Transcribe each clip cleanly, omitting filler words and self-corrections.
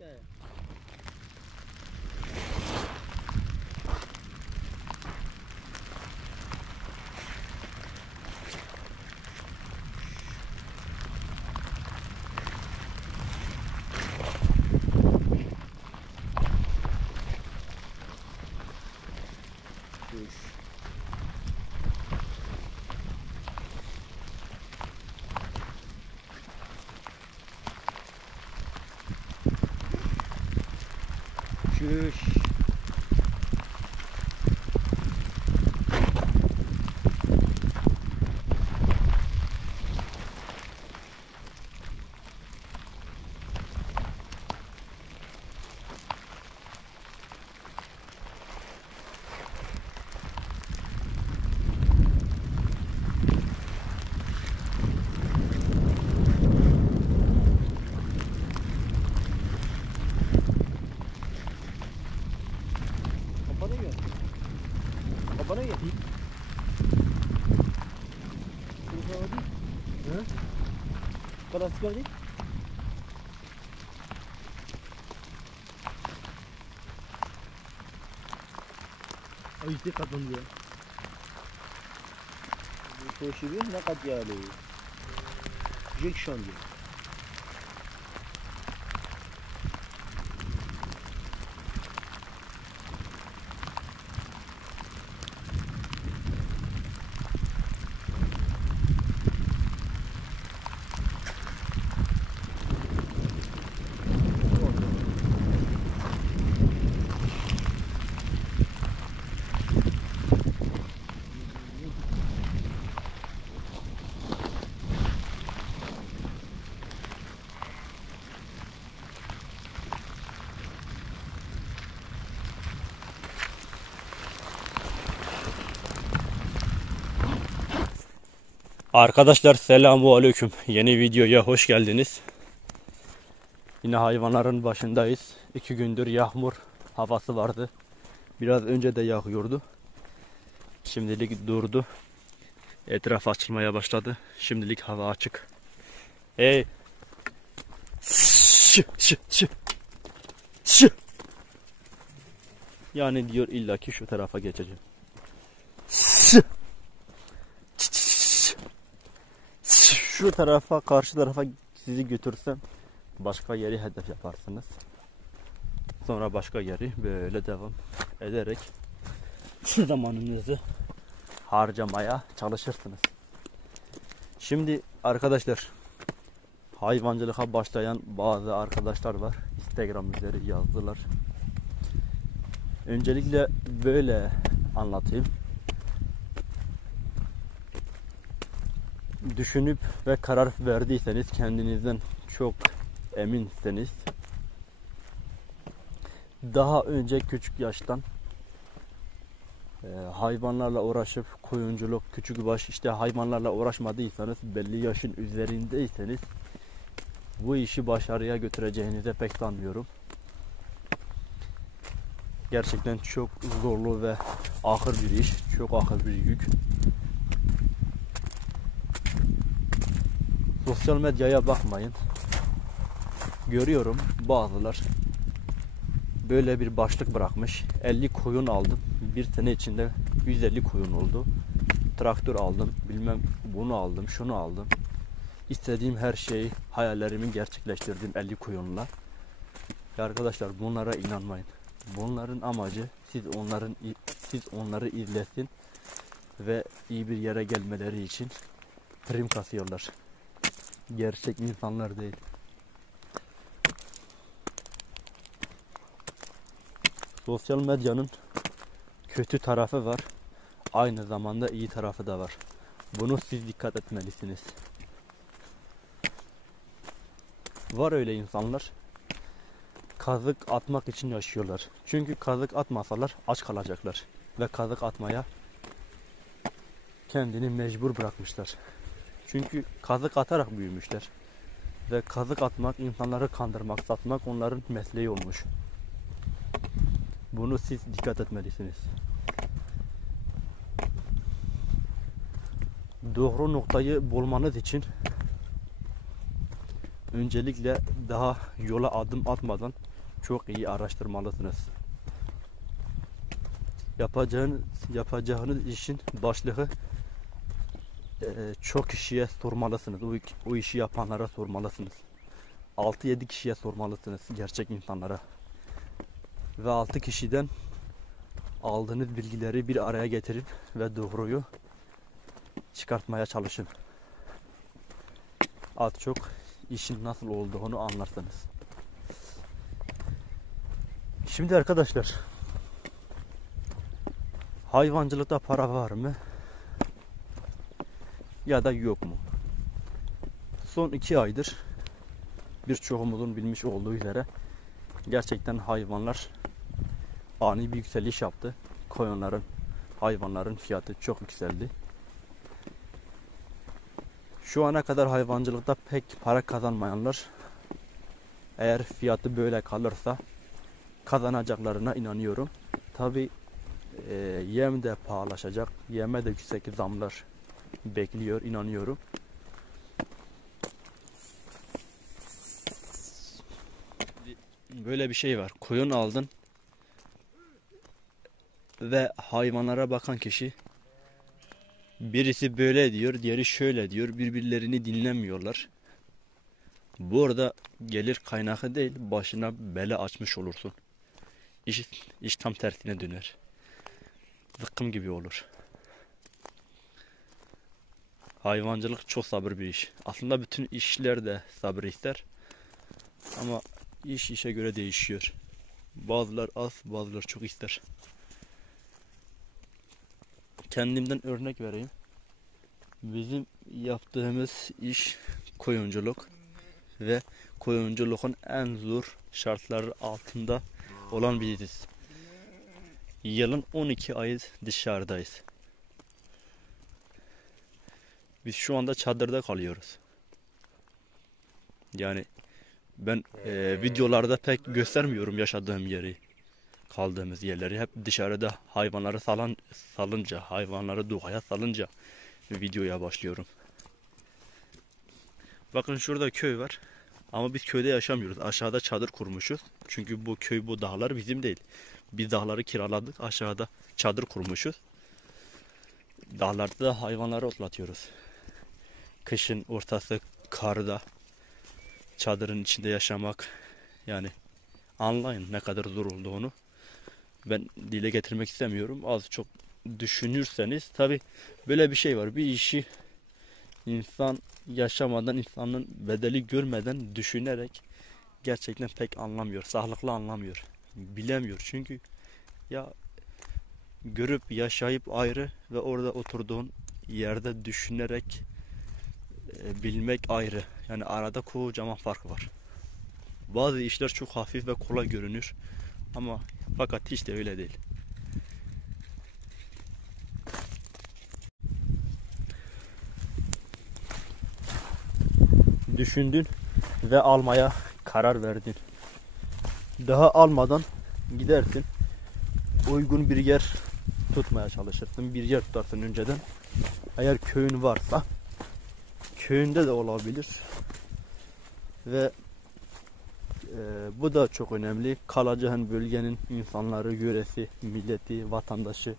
de. Şuş. Bana gel. Kadar sigara değil. O işte katlanıyor. Bu şirin ne kadar yağlı. Jackson diyor. Arkadaşlar selamünaleyküm. Yeni videoya hoş geldiniz. Yine hayvanların başındayız. 2 gündür yağmur havası vardı. Biraz önce de yağıyordu. Şimdilik durdu. Etraf açılmaya başladı. Şimdilik hava açık. Hey. Yani diyor illaki şu tarafa geçeceğim. Şu tarafa, karşı tarafa sizi götürsem başka yeri hedef yaparsınız. Sonra başka yeri böyle devam ederek zamanınızı harcamaya çalışırsınız. Şimdi arkadaşlar, hayvancılığa başlayan bazı arkadaşlar var. Instagram üzeri yazdılar. Öncelikle böyle anlatayım. Düşünüp ve karar verdiyseniz, kendinizden çok eminseniz, daha önce küçük yaştan hayvanlarla uğraşıp koyunculuk, küçükbaş işte hayvanlarla uğraşmadıysanız, belli yaşın üzerindeyseniz bu işi başarıya götüreceğinize pek sanmıyorum. Gerçekten çok zorlu ve ağır bir iş, çok ağır bir yük. Sosyal medyaya bakmayın. Görüyorum bazılar böyle bir başlık bırakmış. 50 koyun aldım. Bir sene içinde 150 koyun oldu. Traktör aldım. Bilmem bunu aldım, şunu aldım. İstediğim her şeyi, hayallerimi gerçekleştirdim 50 koyunla. Ya arkadaşlar, bunlara inanmayın. Bunların amacı siz onları izlesin ve iyi bir yere gelmeleri için prim kasıyorlar. Gerçek insanlar değil. Sosyal medyanın kötü tarafı var. Aynı zamanda iyi tarafı da var. Bunu siz dikkat etmelisiniz. Var öyle insanlar, kazık atmak için yaşıyorlar. Çünkü kazık atmasalar aç kalacaklar. Ve kazık atmaya kendini mecbur bırakmışlar. Çünkü kazık atarak büyümüşler. Ve kazık atmak, insanları kandırmak, satmak onların mesleği olmuş. Bunu siz dikkat etmelisiniz. Doğru noktayı bulmanız için öncelikle daha yola adım atmadan çok iyi araştırmalısınız. Yapacağınız işin başlığı çok kişiye sormalısınız. O işi yapanlara sormalısınız. 6-7 kişiye sormalısınız, gerçek insanlara. Ve 6 kişiden aldığınız bilgileri bir araya getirip ve doğruyu çıkartmaya çalışın. Az çok işin nasıl olduğunu anlarsınız. Şimdi arkadaşlar, hayvancılıkta para var mı ya da yok mu? Son 2 aydır birçoğumuzun bilmiş olduğu üzere gerçekten hayvanlar ani bir yükseliş yaptı. Koyunların, hayvanların fiyatı çok yükseldi. Şu ana kadar hayvancılıkta pek para kazanmayanlar, eğer fiyatı böyle kalırsa kazanacaklarına inanıyorum. Tabi yem de pahalaşacak. Yeme de yüksek zamlar bekliyor, inanıyorum. Böyle bir şey var. Koyun aldın ve hayvanlara bakan kişi, birisi böyle diyor, diğeri şöyle diyor. Birbirlerini dinlemiyorlar. Bu arada gelir kaynağı değil, başına bela açmış olursun. İş tam tersine döner. Zıkkım gibi olur. Hayvancılık çok sabır bir iş. Aslında bütün işler de sabır ister. Ama iş işe göre değişiyor. Bazılar az, bazılar çok ister. Kendimden örnek vereyim. Bizim yaptığımız iş koyunculuk ve koyunculuğun en zor şartları altında olan biriyiz. Yılın 12 ayı dışarıdayız. Biz şu anda çadırda kalıyoruz. Yani ben videolarda pek göstermiyorum yaşadığım yeri, kaldığımız yerleri. Hep dışarıda hayvanları salınca, hayvanları doğaya salınca videoya başlıyorum. Bakın şurada köy var. Ama biz köyde yaşamıyoruz. Aşağıda çadır kurmuşuz. Çünkü bu köy, bu dağlar bizim değil. Biz dağları kiraladık. Aşağıda çadır kurmuşuz. Dağlarda da hayvanları otlatıyoruz. Kışın ortası karda çadırın içinde yaşamak, yani anlayın ne kadar zor olduğunu. Ben dile getirmek istemiyorum. Az çok düşünürseniz tabi böyle bir şey var. Bir işi insan yaşamadan, insanın bedeli görmeden düşünerek gerçekten pek anlamıyor. Sağlıklı anlamıyor. Bilemiyor. Çünkü ya görüp yaşayıp ayrı ve orada oturduğun yerde düşünerek bilmek ayrı. Yani arada kocaman fark var. Bazı işler çok hafif ve kolay görünür. Ama fakat hiç de öyle değil. Düşündün ve almaya karar verdin. Daha almadan gidersin, uygun bir yer tutmaya çalışırsın. Bir yer tutarsın önceden. Eğer köyün varsa köyünde de olabilir. Ve bu da çok önemli. Kalacağın bölgenin insanları, yöresi, milleti, vatandaşı,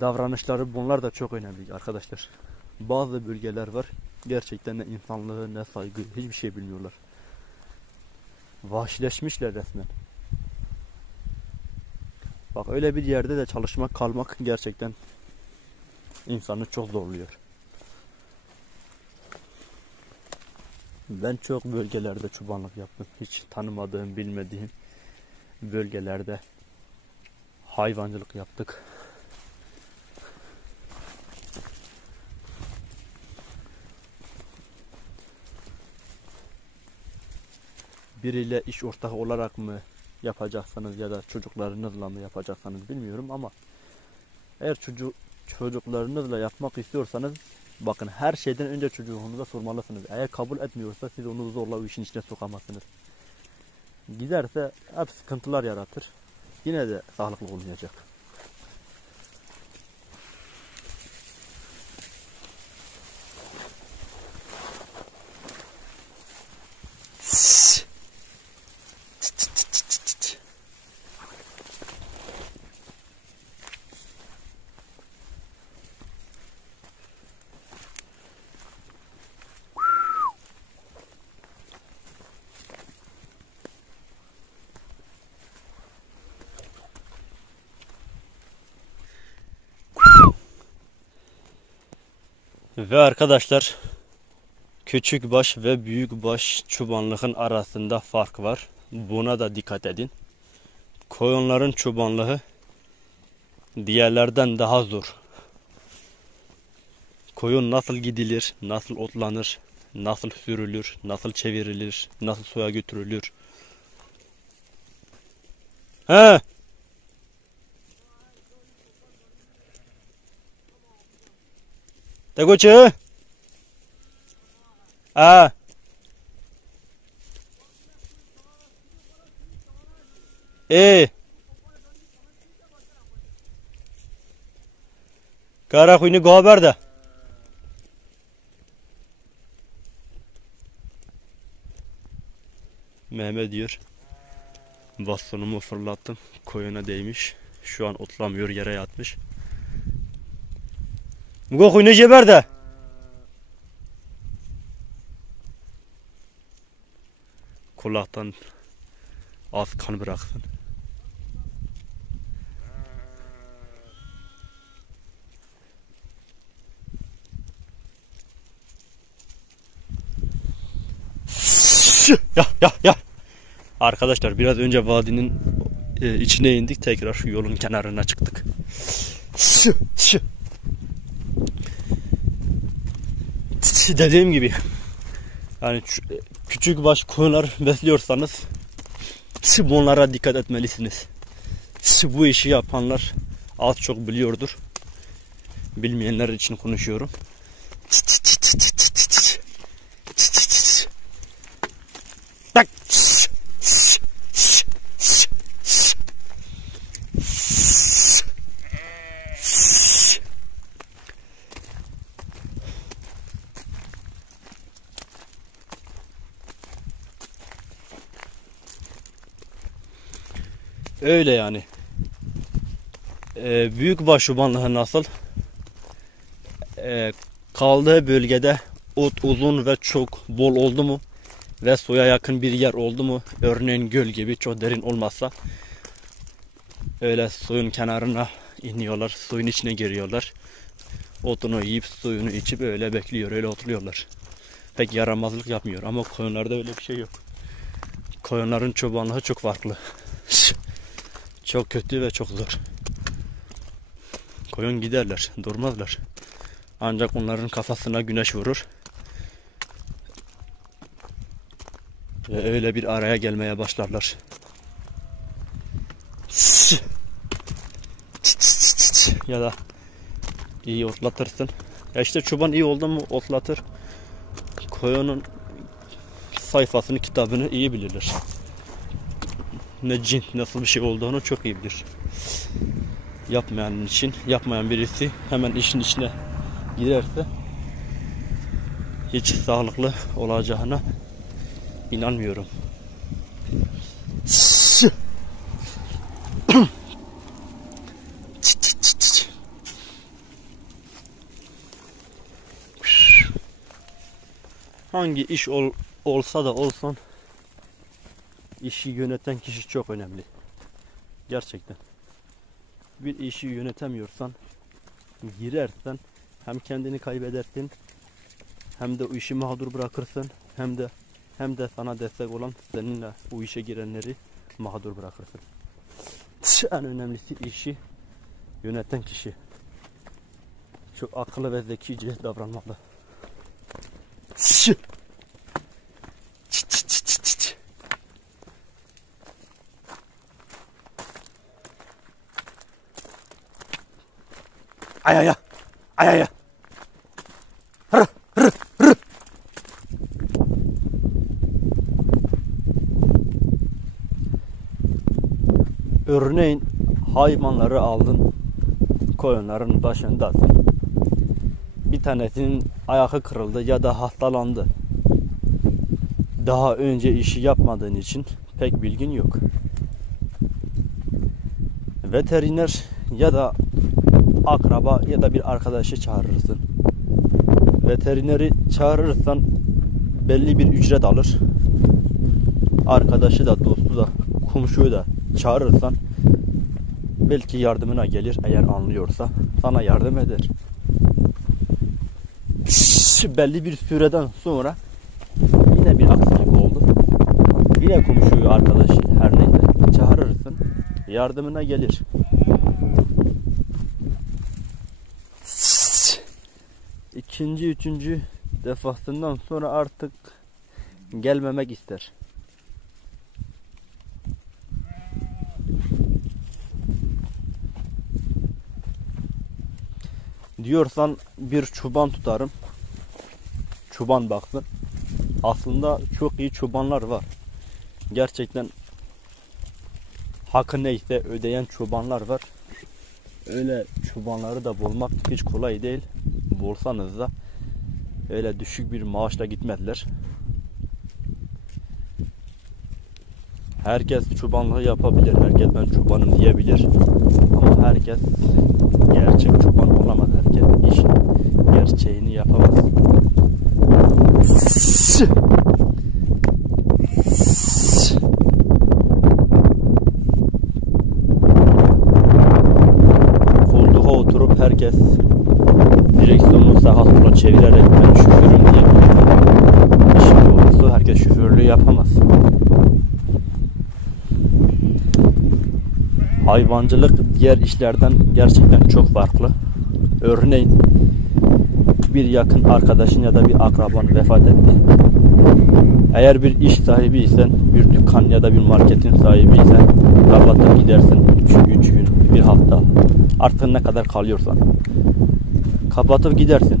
davranışları, bunlar da çok önemli arkadaşlar. Bazı bölgeler var, gerçekten ne insanlığı ne saygı, hiçbir şey bilmiyorlar. Vahşileşmişler resmen. Bak, öyle bir yerde de çalışmak, kalmak gerçekten insanı çok zorluyor. Ben çok bölgelerde çobanlık yaptım. Hiç tanımadığım, bilmediğim bölgelerde hayvancılık yaptık. Biriyle iş ortağı olarak mı yapacaksınız ya da çocuklarınızla mı yapacaksınız bilmiyorum ama eğer çocuklarınızla yapmak istiyorsanız bakın, her şeyden önce çocuğunuza sormalısınız. Eğer kabul etmiyorsa siz onu zorla o işin içine sokamazsınız. Giderse hep sıkıntılar yaratır. Yine de sağlıklı olmayacak. Ve arkadaşlar, küçük baş ve büyük baş çobanlığın arasında fark var. Buna da dikkat edin. Koyunların çobanlığı diğerlerden daha zor. Koyun nasıl gidilir, nasıl otlanır, nasıl sürülür, nasıl çevirilir, nasıl suya götürülür. He. De koçu. Ha. Kara kuyunu gober de. Mehmet diyor. Bastonumu fırlattım. Koyuna değmiş. Şu an otlamıyor, yere yatmış. Bu kuyunu geber de. Kulaktan az kan bıraksın. Ya. Arkadaşlar biraz önce vadinin içine indik, tekrar şu yolun kenarına çıktık. Dediğim gibi, yani küçük baş koyunlar besliyorsanız bunlara dikkat etmelisiniz. Bu işi yapanlar az çok biliyordur. Bilmeyenler için konuşuyorum. Bak. Öyle yani. Büyükbaş çobanlığı nasıl? Kaldığı bölgede ot uzun ve çok bol oldu mu ve suya yakın bir yer oldu mu, örneğin göl gibi çok derin olmazsa, öyle suyun kenarına iniyorlar, suyun içine giriyorlar, otunu yiyip suyunu içip öyle bekliyor, öyle oturuyorlar. Pek yaramazlık yapmıyor ama koyunlarda öyle bir şey yok. Koyunların çobanlığı çok farklı. Çok kötü ve çok zor. Koyun giderler, durmazlar. Ancak onların kafasına güneş vurur. Ve öyle bir araya gelmeye başlarlar. Ya da iyi otlatırsın. Ya işte çoban iyi oldu mu otlatır. Koyunun sayfasını, kitabını iyi bilirler. Ne cin, nasıl bir şey olduğunu çok iyi bilir. Yapmayan birisi hemen işin içine girerse hiç sağlıklı olacağına inanmıyorum. Hangi iş olsa da olsun, işi yöneten kişi çok önemli. Gerçekten. Bir işi yönetemiyorsan, girersen hem kendini kaybedersin, hem de o işi mağdur bırakırsın, hem de sana destek olan, seninle o işe girenleri mağdur bırakırsın. En önemlisi işi yöneten kişi. Çok akıllı ve zekice davranmalı. Ay. Örneğin hayvanları aldın, koyunların başındasın. Bir tanesinin ayağı kırıldı ya da hastalandı. Daha önce işi yapmadığın için pek bilgin yok. Veteriner ya da akraba ya da bir arkadaşı çağırırsın. Veterineri çağırırsan belli bir ücret alır. Arkadaşı da, dostu da, komşuyu da çağırırsan belki yardımına gelir, eğer anlıyorsa sana yardım eder. Belli bir süreden sonra yine bir aksilik oldu. Yine komşuyu, arkadaşı, her neyse çağırırsın, yardımına gelir. İkinci, üçüncü defasından sonra artık gelmemek ister. Diyorsan bir çoban tutarım. Çoban baksın. Aslında çok iyi çobanlar var. Gerçekten hakkı neyse ödeyen çobanlar var. Öyle çobanları da bulmak hiç kolay değil. Bulsanız da öyle düşük bir maaşla gitmediler. Herkes çobanlığı yapabilir. Herkes ben çobanım diyebilir. Ama herkes gerçek çoban olamaz. Herkes iş gerçeğini yapamaz. Koltuğa oturup herkes direksiyonu sağa sola çevirerek ben şoförüm diye işin doğrusu herkes şoförlüğü yapamaz. Hayvancılık diğer işlerden gerçekten çok farklı. Örneğin bir yakın arkadaşın ya da bir akraban vefat etti. Eğer bir iş sahibiysen, bir dükkan ya da bir marketin sahibiysen kapatıp gidersin 3 gün, bir hafta, artık ne kadar kalıyorsan kapatıp gidersin.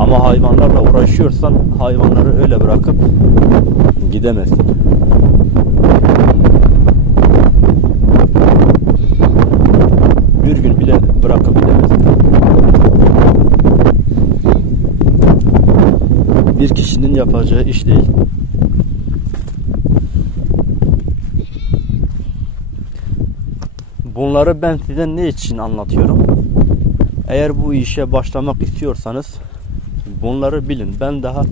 Ama hayvanlarla uğraşıyorsan hayvanları öyle bırakıp gidemezsin. Bir gün bile bırakıp gidemezsin. Bir kişinin yapacağı iş değil. Bunları ben size ne için anlatıyorum? Eğer bu işe başlamak istiyorsanız bunları bilin. Ben daha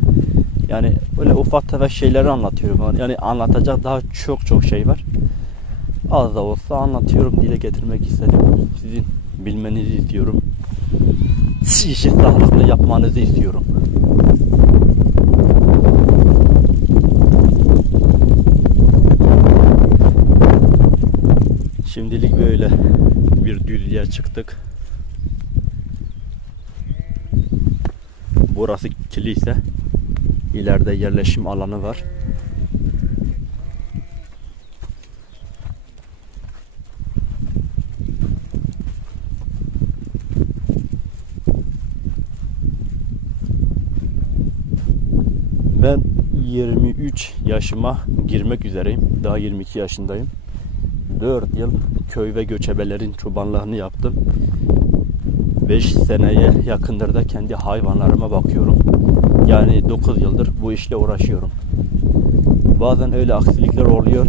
yani öyle ufak tefek şeyleri anlatıyorum. Yani anlatacak daha çok şey var. Az da olsa anlatıyorum, dile getirmek istedim. Sizin bilmenizi istiyorum. İşi sağlıklı yapmanızı istiyorum. Şimdilik böyle bir düzlüğe çıktık. Burası kilise. İleride yerleşim alanı var. Ben 23 yaşıma girmek üzereyim. Daha 22 yaşındayım. 4 yıl köy ve göçebelerin çobanlığını yaptım. 5 seneye yakındır da kendi hayvanlarıma bakıyorum. Yani 9 yıldır bu işle uğraşıyorum. Bazen öyle aksilikler oluyor.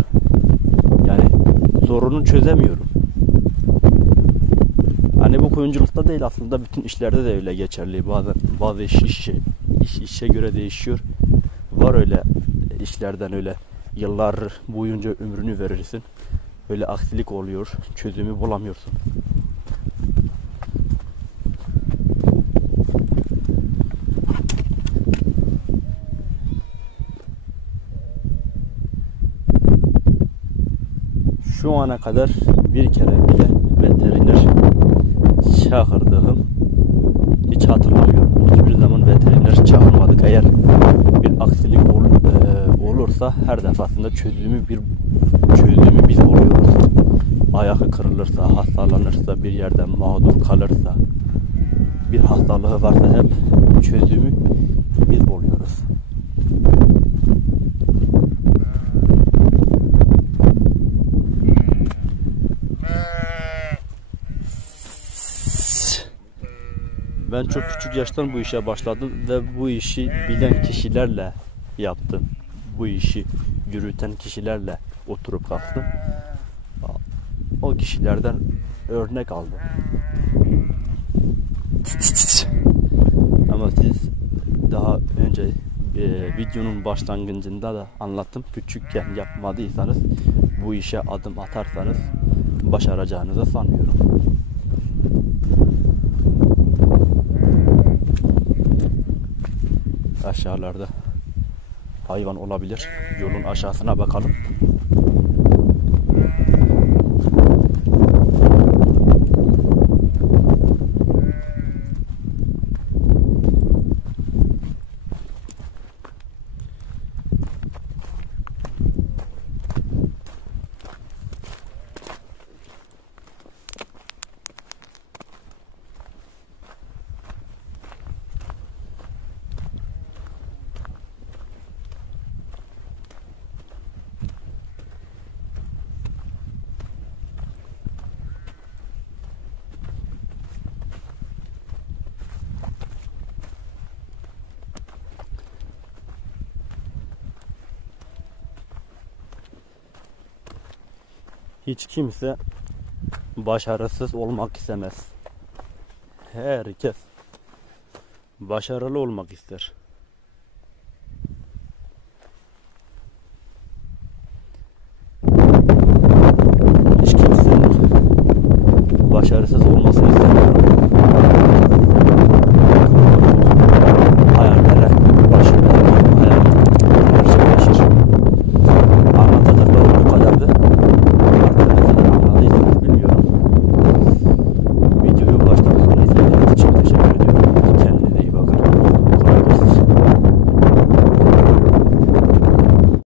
Yani sorunu çözemiyorum. Hani bu koyunculukta değil, aslında bütün işlerde de öyle geçerli. Bazen bazı işe göre değişiyor. Var öyle işlerden öyle yıllar boyunca ömrünü verirsin. Öyle aksilik oluyor. Çözümü bulamıyorsun. Şu ana kadar bir kere bile veteriner çağırdığım hiç hatırlamıyorum. Hiçbir zaman veteriner çağırmadık. Eğer bir aksilik olursa her defasında çözümü biz buluyoruz. Ayağı kırılırsa, hastalanırsa, bir yerden mağdur kalırsa, bir hastalığı varsa hep çözümü biz buluyoruz. Ben çok küçük yaştan bu işe başladım ve bu işi bilen kişilerle yaptım. Bu işi yürüten kişilerle oturup kalktım. O kişilerden örnek aldım. Ama siz daha önce videonun başlangıcında da anlattım. Küçükken yapmadıysanız, bu işe adım atarsanız başaracağınızı sanmıyorum. Aşağılarda hayvan olabilir. Yolun aşağısına bakalım. Hiç kimse başarısız olmak istemez. Herkes başarılı olmak ister.